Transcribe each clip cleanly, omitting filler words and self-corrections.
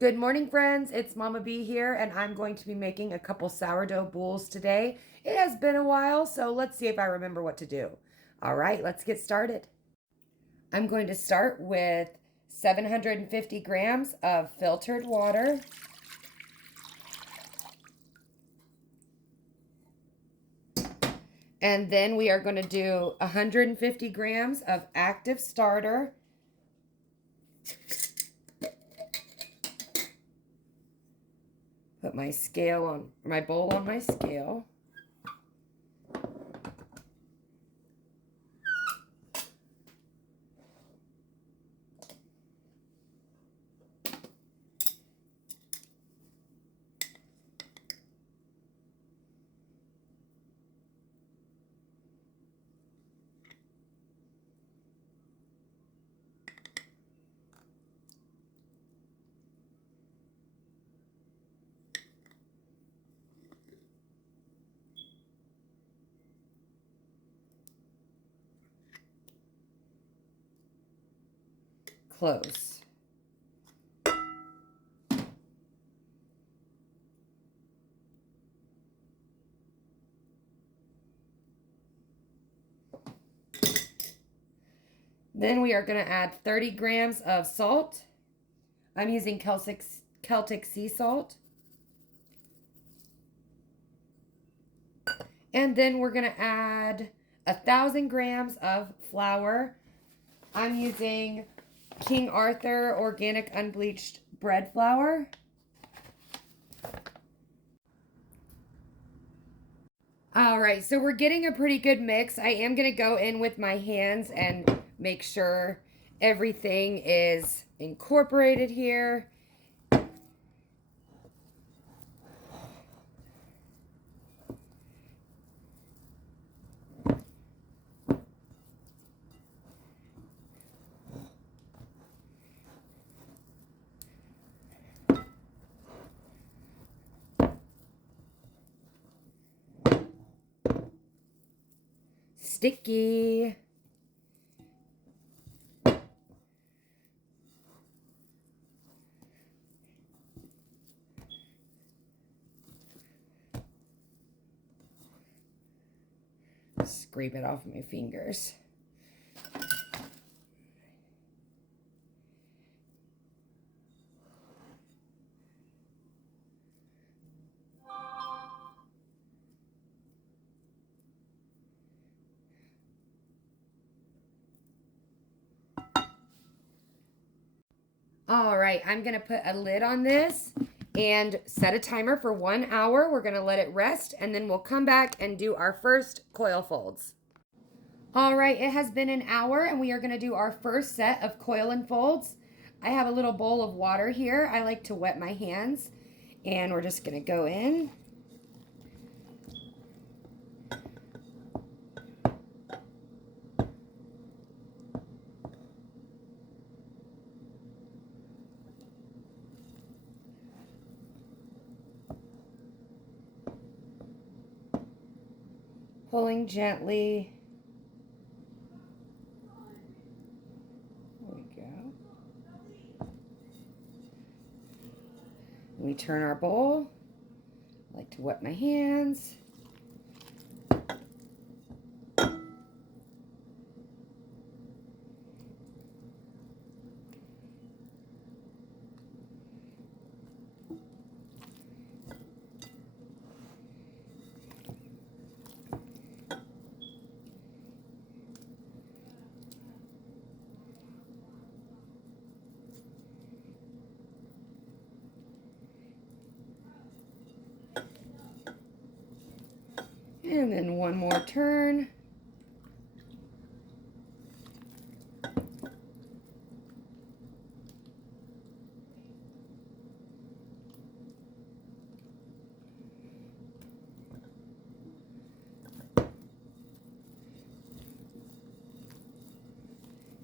Good morning, friends. It's Mama B here, and I'm going to be making a couple sourdough bowls today. It has been a while, so let's see if I remember what to do. All right, let's get started. I'm going to start with 750 grams of filtered water. And then we are going to do 150 grams of active starter. Put my scale on my bowl on my scale. Close. Then we are going to add 30 grams of salt. I'm using Celtic sea salt. And then we're going to add 1,000 grams of flour. I'm using King Arthur organic unbleached bread flour. All right, so we're getting a pretty good mix. I am going to go in with my hands and make sure everything is incorporated here. Sticky. Scrape it off my fingers. All right, I'm going to put a lid on this and set a timer for 1 hour. We're going to let it rest, and then we'll come back and do our first coil folds. All right, it has been an hour, and we are going to do our first set of coil and folds. I have a little bowl of water here. I like to wet my hands, and we're just going to go in. Pulling gently. There we go. We turn our bowl. I like to wet my hands. And then one more turn.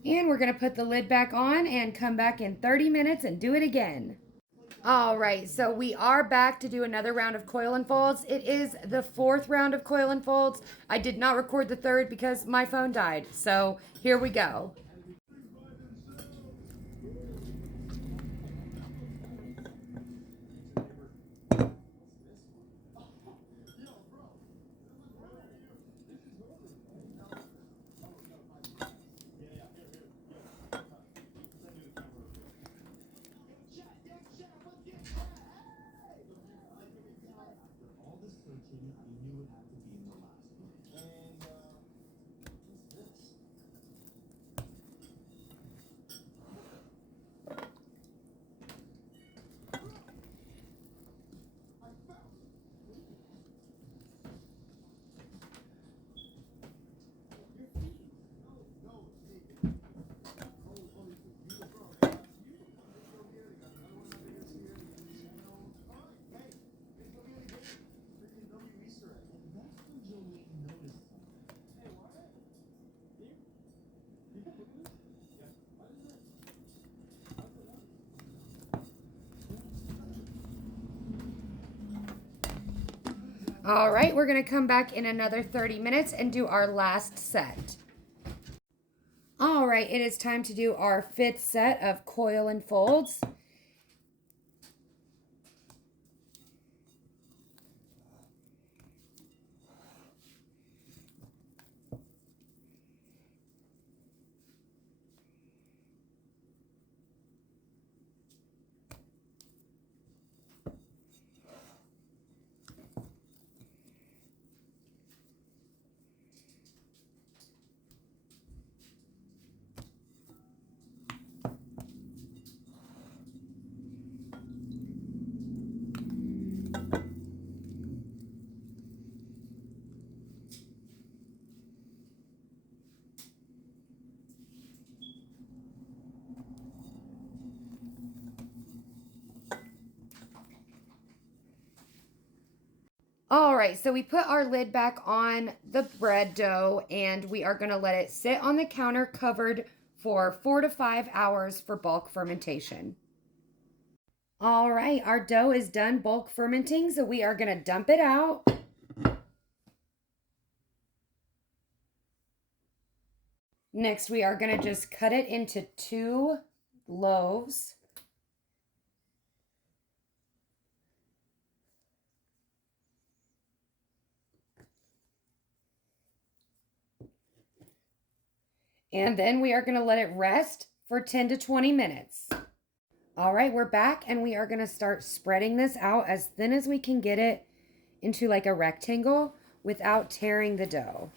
And we're going to put the lid back on and come back in 30 minutes and do it again. All right, so we are back to do another round of coil and folds. It is the 4th round of coil and folds. I did not record the 3rd because my phone died. So here we go. All right, we're gonna come back in another 30 minutes and do our last set. All right, it is time to do our 5th set of coil and folds. All right, so we put our lid back on the bread dough and we are gonna let it sit on the counter covered for 4 to 5 hours for bulk fermentation. All right, our dough is done bulk fermenting, so we are gonna dump it out. Next, we are gonna just cut it into 2 loaves. And then we are gonna let it rest for 10 to 20 minutes. All right, we're back and we are gonna start spreading this out as thin as we can get it into like a rectangle without tearing the dough.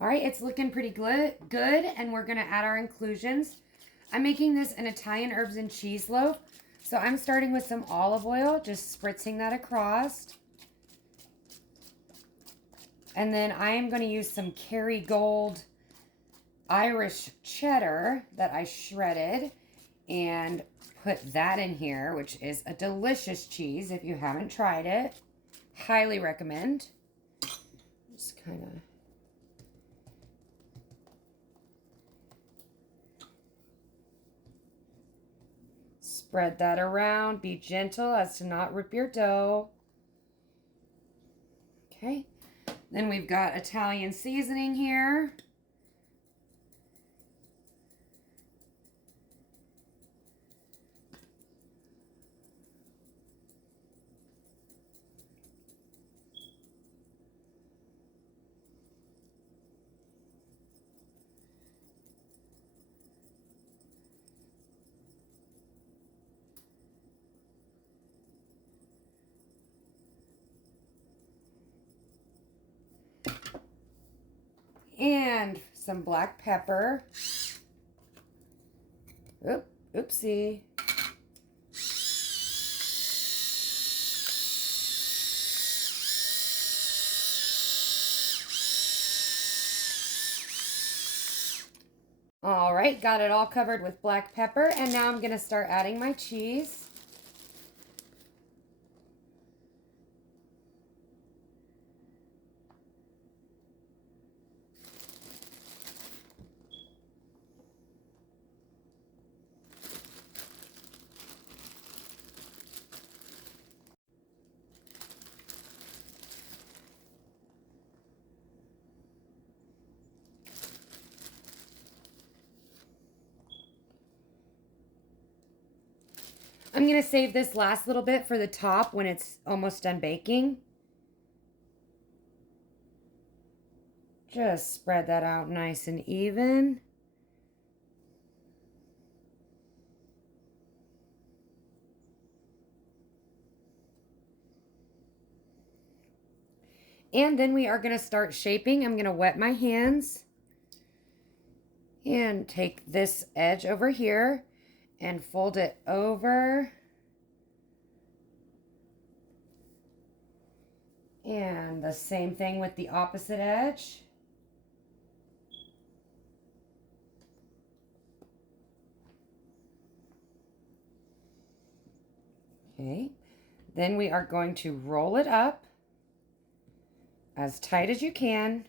All right, it's looking pretty good, and we're gonna add our inclusions. I'm making this an Italian herbs and cheese loaf, so I'm starting with some olive oil, just spritzing that across. And then I am gonna use some Kerrygold Irish cheddar that I shredded and put that in here, which is a delicious cheese. If you haven't tried it, highly recommend. Just kind of spread that around. Be gentle as to not rip your dough. Okay. Then we've got Italian seasoning here. And some black pepper. Oopsie. All right, got it all covered with black pepper, and now I'm gonna start adding my cheese. I'm going to save this last little bit for the top when it's almost done baking. Just spread that out nice and even. And then we are going to start shaping. I'm going to wet my hands and take this edge over here and fold it over. And the same thing with the opposite edge. Okay, then we are going to roll it up as tight as you can.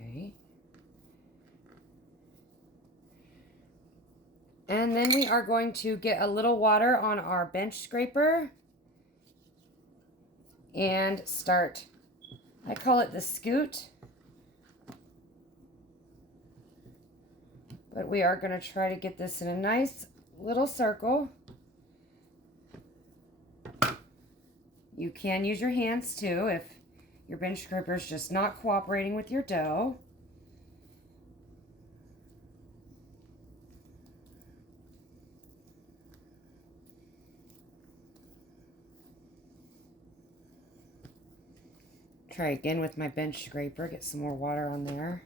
Okay. And then we are going to get a little water on our bench scraper and start, I call it the scoot, but we are going to try to get this in a nice little circle. You can use your hands too if your bench scraper is just not cooperating with your dough. Try again with my bench scraper, get some more water on there.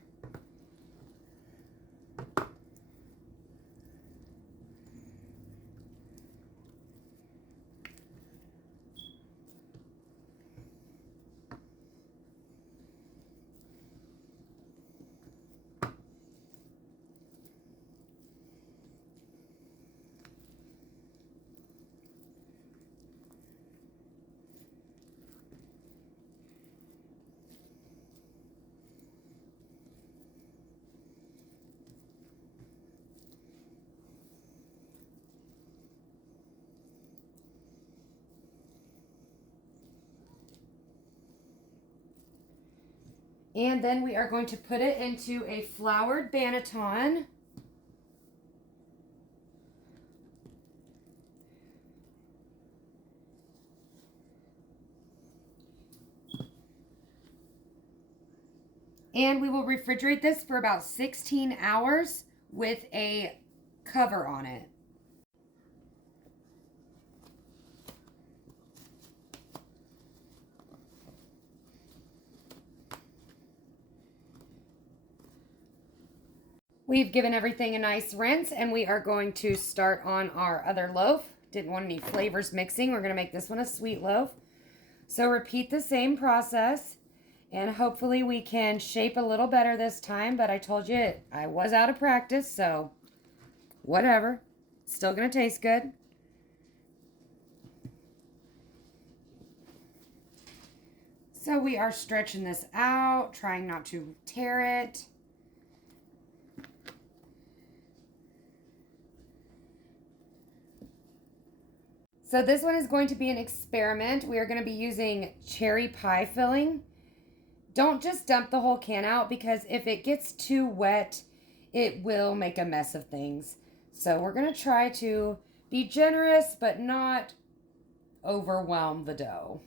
And then we are going to put it into a floured banneton. And we will refrigerate this for about 16 hours with a cover on it. We've given everything a nice rinse, and we are going to start on our other loaf. Didn't want any flavors mixing. We're going to make this one a sweet loaf. So repeat the same process, and hopefully we can shape a little better this time, but I told you I was out of practice, so whatever. Still going to taste good. So we are stretching this out, trying not to tear it. So this one is going to be an experiment. We are going to be using cherry pie filling. Don't just dump the whole can out, because if it gets too wet, it will make a mess of things. So we're going to try to be generous, but not overwhelm the dough.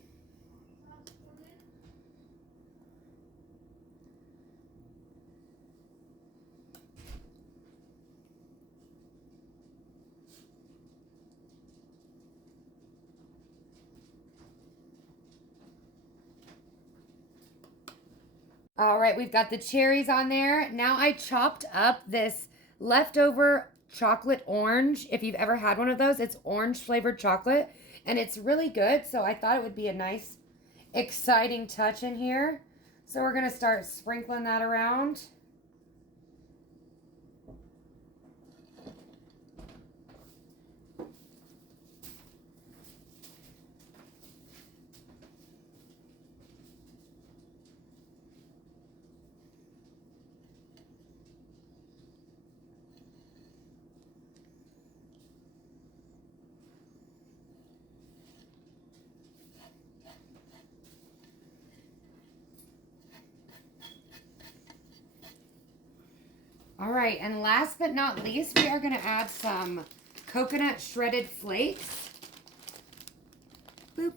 All right, we've got the cherries on there. Now I chopped up this leftover chocolate orange. If you've ever had one of those, it's orange flavored chocolate, and it's really good. So I thought it would be a nice, exciting touch in here. So we're gonna start sprinkling that around. All right, and last but not least, we are gonna add some coconut shredded flakes. Boop.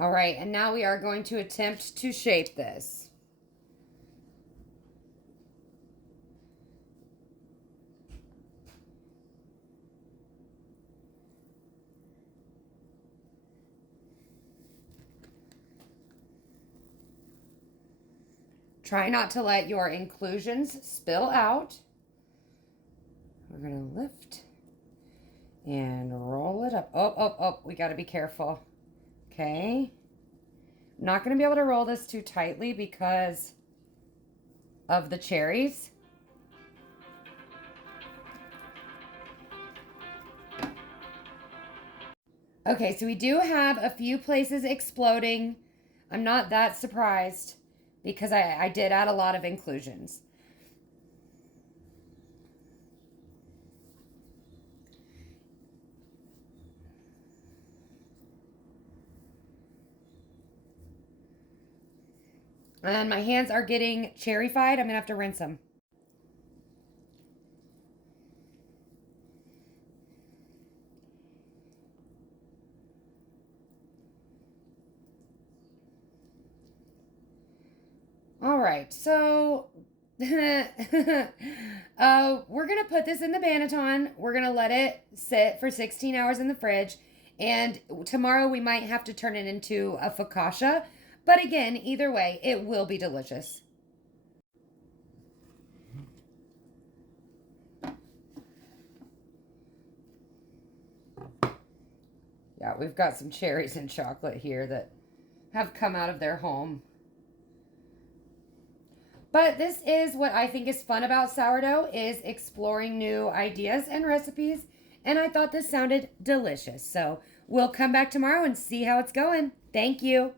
All right, and now we are going to attempt to shape this. Try not to let your inclusions spill out. We're going to lift and roll it up. Oh, we got to be careful. Okay. I'm not going to be able to roll this too tightly because of the cherries. Okay, so we do have a few places exploding. I'm not that surprised because I did add a lot of inclusions. And my hands are getting cherry-fied. I'm going to have to rinse them. All right, so we're going to put this in the Banneton. We're going to let it sit for 16 hours in the fridge. And tomorrow we might have to turn it into a focaccia. But again, either way, it will be delicious. Yeah, we've got some cherries and chocolate here that have come out of their home. But this is what I think is fun about sourdough, is exploring new ideas and recipes. And I thought this sounded delicious. So we'll come back tomorrow and see how it's going. Thank you.